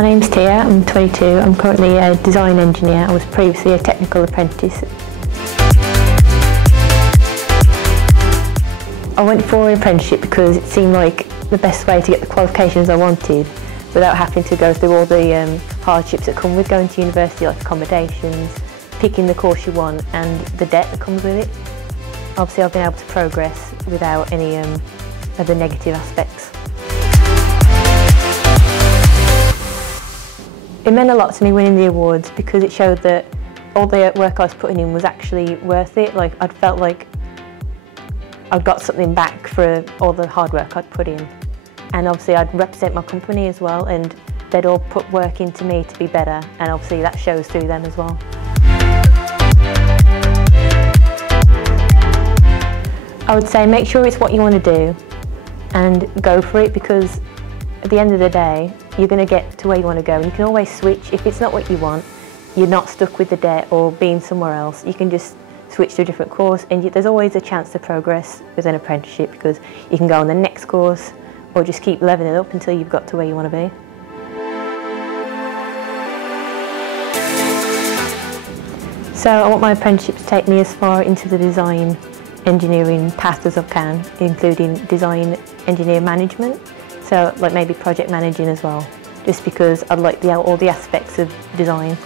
My name's Tia, I'm 22, I'm currently a design engineer. I was previously a technical apprentice. I went for an apprenticeship because it seemed like the best way to get the qualifications I wanted without having to go through all the hardships that come with going to university, like accommodations, picking the course you want and the debt that comes with it. Obviously I've been able to progress without any of the negative aspects. It meant a lot to me winning the awards because it showed that all the work I was putting in was actually worth it. Like I'd felt like I'd got something back for all the hard work I'd put in. And obviously I'd represent my company as well, and they'd all put work into me to be better, and obviously that shows through them as well. I would say make sure it's what you want to do and go for it, because at the end of the day you're going to get to where you want to go, and you can always switch. If it's not what you want, you're not stuck with the debt or being somewhere else. You can just switch to a different course, and there's always a chance to progress with an apprenticeship, because you can go on the next course or just keep leveling it up until you've got to where you want to be. So I want my apprenticeship to take me as far into the design engineering path as I can, including design engineer management, so like maybe project managing as well, just because I like all the aspects of design.